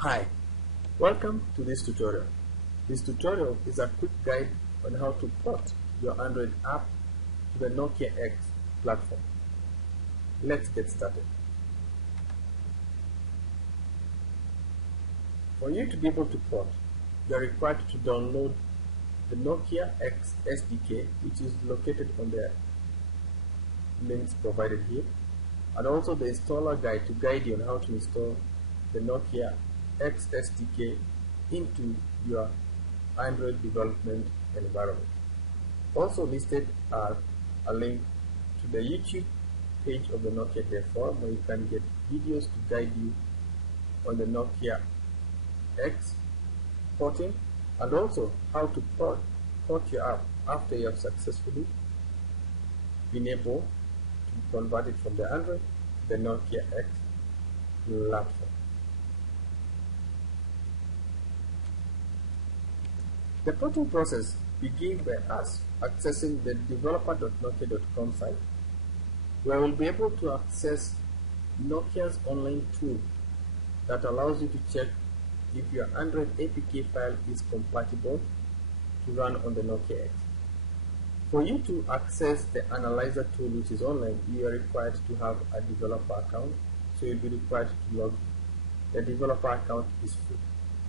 Hi, welcome to this tutorial. This tutorial is a quick guide on how to port your Android app to the Nokia X platform. Let's get started. For you to be able to port, you are required to download the Nokia X SDK, which is located on the links provided here, and also the installer guide to guide you on how to install the Nokia X SDK into your Android development environment. Also listed are a link to the YouTube page of the Nokia Dev Forum, where you can get videos to guide you on the Nokia X porting, and also how to port your app after you have successfully been able to convert it from the Android to the Nokia X platform. The porting process begins by us accessing the developer.nokia.com site, where we'll be able to access Nokia's online tool that allows you to check if your Android APK file is compatible to run on the Nokia X. For you to access the analyzer tool, which is online, you are required to have a developer account, so you'll be required to log in. The developer account is free.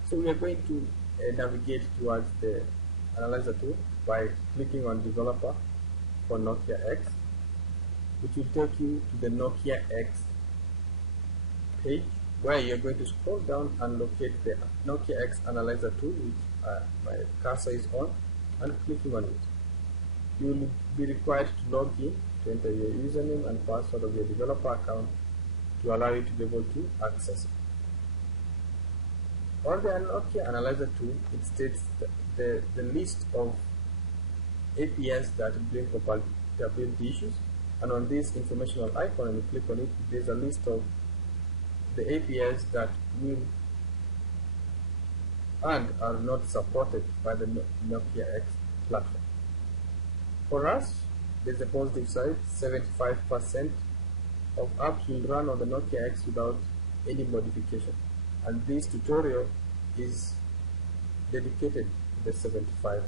So we are going to navigate towards the analyzer tool by clicking on developer for Nokia X, which will take you to the Nokia X page, where you're going to scroll down and locate the Nokia X analyzer tool, which my cursor is on, and clicking on it. You will be required to log in to enter your username and password of your developer account to allow you to be able to access it. On the Nokia Analyzer tool, it states the list of APIs that bring compatibility issues, and on this informational icon, when you click on it, there's a list of the APIs that will and are not supported by the Nokia X platform. For us, there's a positive side. 75% of apps will run on the Nokia X without any modification, and this tutorial is dedicated to the 75%.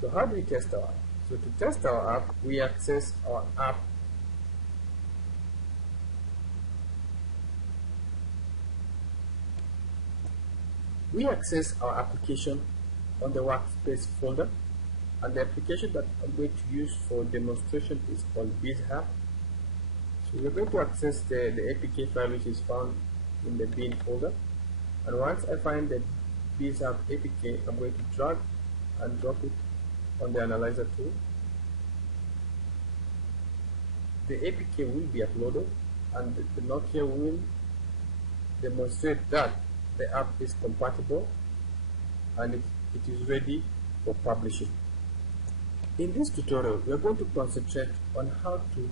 So how do we test our app? So to test our app, we access our app application on the workspace folder, and the application that I'm going to use for demonstration is called BizHub. So we're going to access the APK file, which is found in the bin folder, and once I find the BizHub APK, I'm going to drag and drop it on the analyzer tool. The APK will be uploaded, and the Nokia will demonstrate that the app is compatible and it is ready for publishing. In this tutorial, we are going to concentrate on how to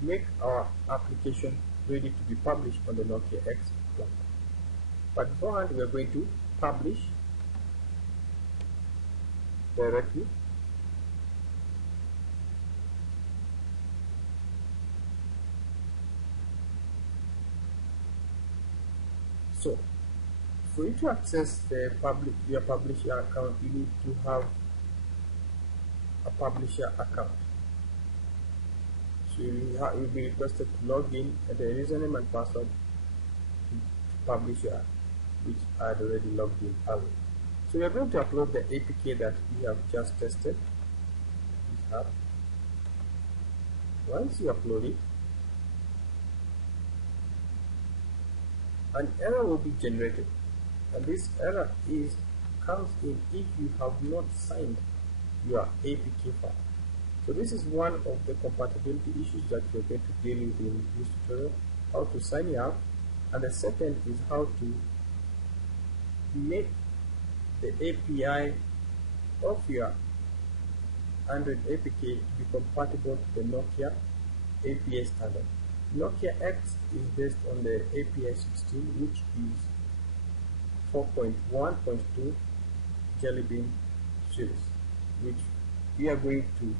make our application ready to be published on the Nokia X platform. But beforehand, we are going to publish directly. So, for you to access your publisher account, you need to have a publisher account. So you'll be requested to log in at the username and password to publish your app, which I had already logged in earlier. So we are going to upload the APK that we have just tested. Once you upload it, an error will be generated, and this error comes in if you have not signed your APK file. So this is one of the compatibility issues that you're going to deal with in this tutorial: how to sign you up, and the second is how to make the API of your Android APK to be compatible to the Nokia API standard. Nokia X is based on the API 16, which is 4.1.2 Jelly Bean series, which we are going to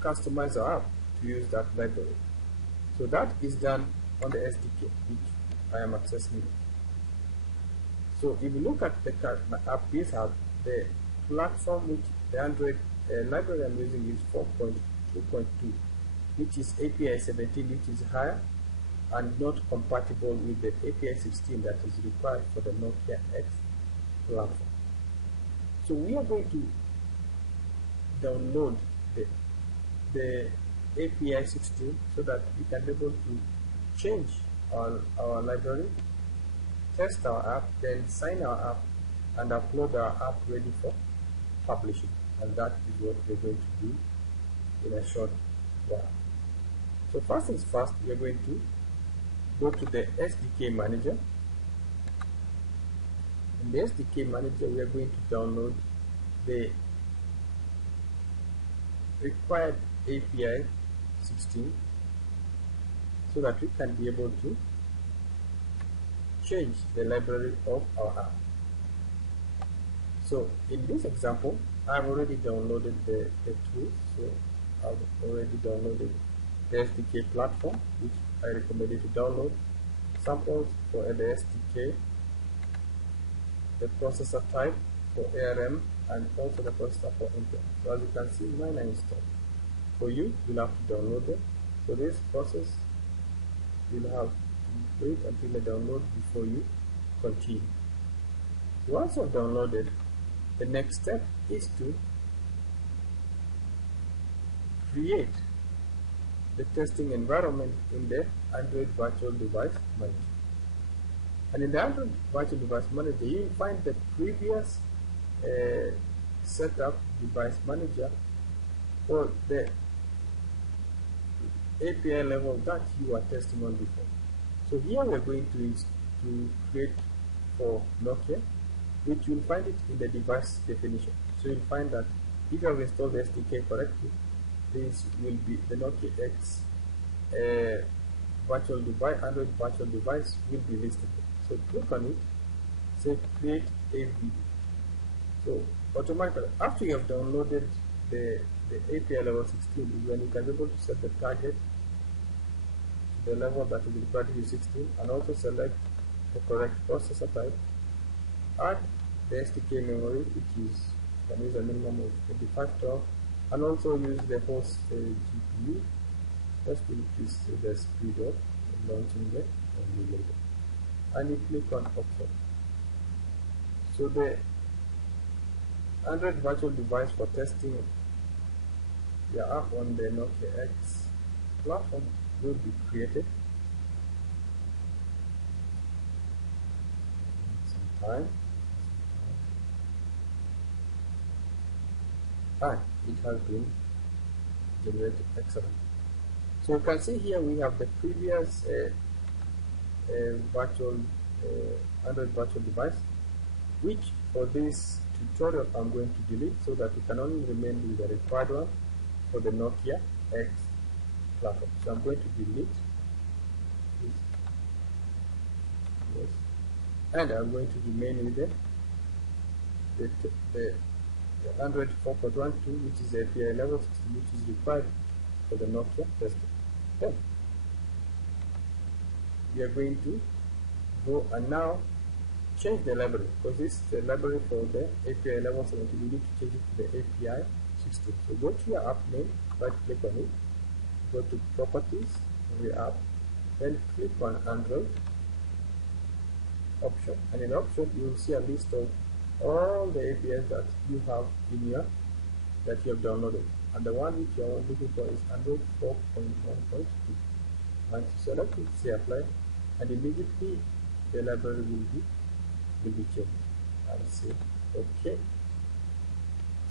customize our app to use that library. So that is done on the SDK, which I am accessing. So if you look at the app GitHub, the platform which the Android library I'm using is 4.2.2, which is API 17, which is higher and not compatible with the API 16 that is required for the Nokia X platform. So we are going to download the API 16 so that we can be able to change our library, test our app, then sign our app and upload our app ready for publishing. And that is what we're going to do in a short while. So first things first, we are going to go to the SDK manager. In the SDK manager, we are going to download the required API 16 so that we can be able to change the library of our app. So in this example, I've already downloaded the tools. So I've already downloaded the SDK platform, which I recommend you to download. Samples for the SDK, the processor type for ARM, and also the processor for Intel. So as you can see, mine are installed. For you, you'll have to download them. So this process, you'll have to wait until they download before you continue. So once you've downloaded, the next step is to create the testing environment in the Android Virtual Device Manager. And in the Android Virtual Device Manager, you will find the previous setup device manager for the API level that you are testing on before. So here we are going to create for Nokia, which you will find it in the device definition. So you'll find that if you have installed the SDK correctly, this will be the Nokia X virtual device, Android virtual device will be listed. So click on it, say create AVD. So automatically, after you have downloaded the API level 16, is when you can be able to set the target to the level that is required to be 16, and also select the correct processor type, add the SDK memory, which is, you can use a minimum of 2512, and also use the host GPU, just to increase the speed of launching the emulator. And you click on OK. So the Android virtual device for testing your app on the Nokia X platform will be created. Some time. And it has been generated. Excellent. So you can see here we have the previous virtual Android virtual device, which for this tutorial I'm going to delete so that we can only remain with the required one for the Nokia X platform. So I'm going to delete this. Yes. And I'm going to remain with the Android 4.12, which is API level 16, which is required for the Nokia testing. Then we are going to go and now change the library, because this is the library for the API level 17. We need to change it to the API 16. So go to your app name, right click on it, go to properties of your app, then click on Android option, and in the option you will see a list of all the APIs that you have in your that you have downloaded, and the one which you are looking for is Android 4.1.2. Once you select it, say apply, and immediately the library will be changed. And say OK.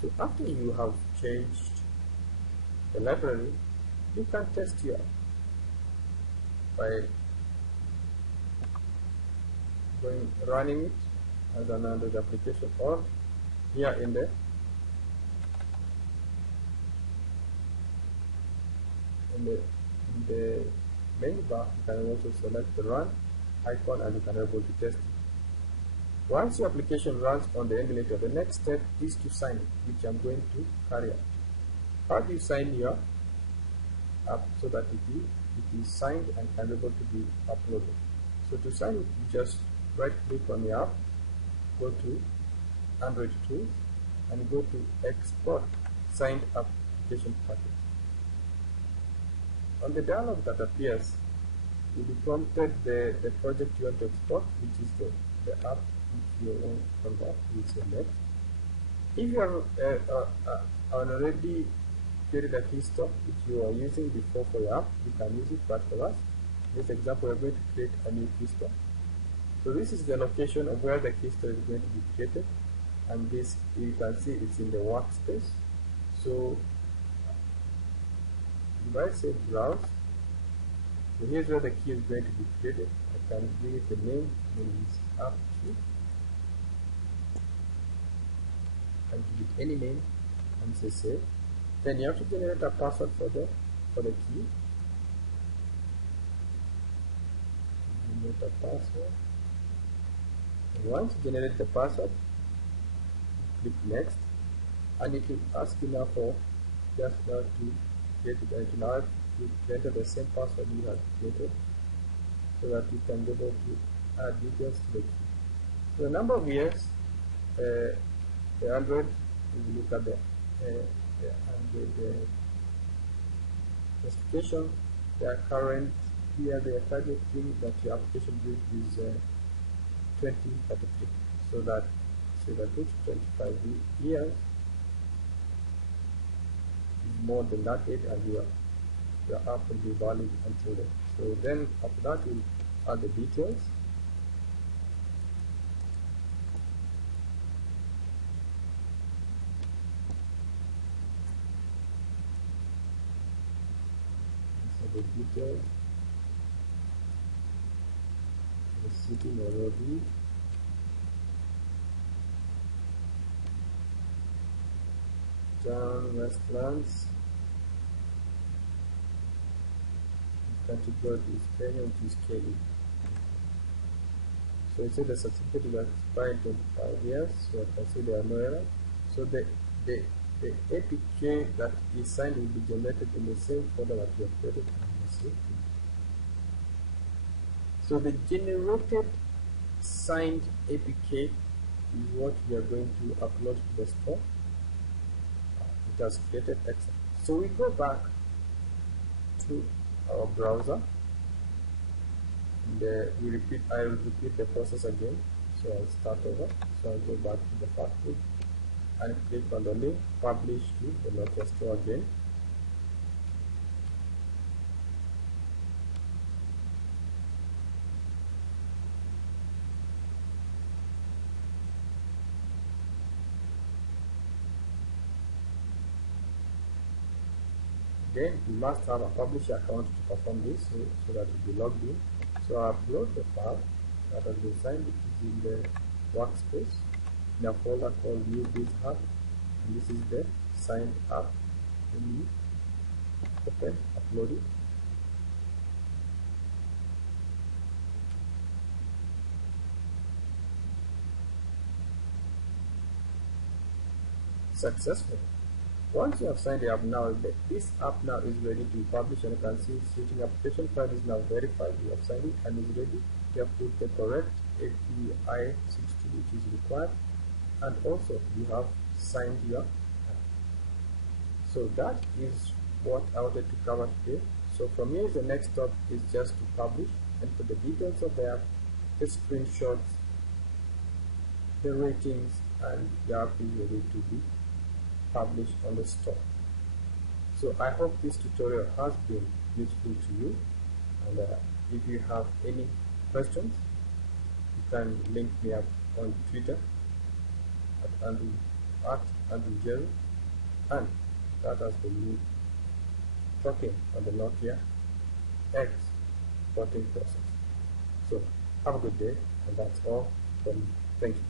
So after you have changed the library, you can test your app by running it as an Android application, or here in the menu bar you can also select the run icon and you can be able to test it. Once your application runs on the emulator, the next step is to sign it, which I'm going to carry out. How do you sign your app so that it it is signed and able to be uploaded. So to sign it, you just right click on the app, go to Android Tools, and go to Export Signed Application Package. On the dialog that appears, you'll be prompted the project you want to export, which is the app which you want from that, you select. If you have already created a keystore which you are using before for your app, you can use it, but for us, in this example, we're going to create a new keystore. So this is the location of where the keystore is going to be created, and this, you can see it's in the workspace. So if I say browse, so here's where the key is going to be created. I can give it the name, is app key. I can give it any name and say save. Then you have to generate a password for the key. Generate a password. And once you generate the password, click next, and it will ask you now for just now to create it, and now to enter the same password you have created, so that you can be able to add details to the key. So the number of years, the Android, if you look at the specification, they are current. Here they are targeting that your application date is 2033. So that which 25 years is more than that date, and your app will be valid until then. So then after that, we'll add the details. The details, the city Nairobi, town Westlands, category is Kenya, which is KE. So it says the certificate is expired 25 years, so I can see there are no errors. So the APK that is signed will be generated in the same folder that you have created. So the generated signed APK is what we are going to upload to the store. It has created X. So we go back to our browser, and I will repeat the process again. So I'll start over. So I'll go back to the first page and click on the link, publish to the Nokia store again. Then you must have a publisher account to perform this, so that you'll be logged in. So I upload the file that has been signed. It is in the workspace in a folder called New Biz Hub, and this is the signed app. When you open, upload it. Successful. Once you have signed the app, now this app now is ready to be published, and you can see switching application file is now verified. You have signed it and is ready. You have put the correct API 62 which is required, and also you have signed your app. So that is what I wanted to cover today. So from here, the next step is just to publish and put the details of the app, the screenshots, the ratings, and the app is ready to be published on the store. So I hope this tutorial has been useful to you, and if you have any questions, you can link me up on Twitter at Andrew Jerry, and that has been me talking on the Nokia X porting process. So have a good day, and that's all from me. Thank you.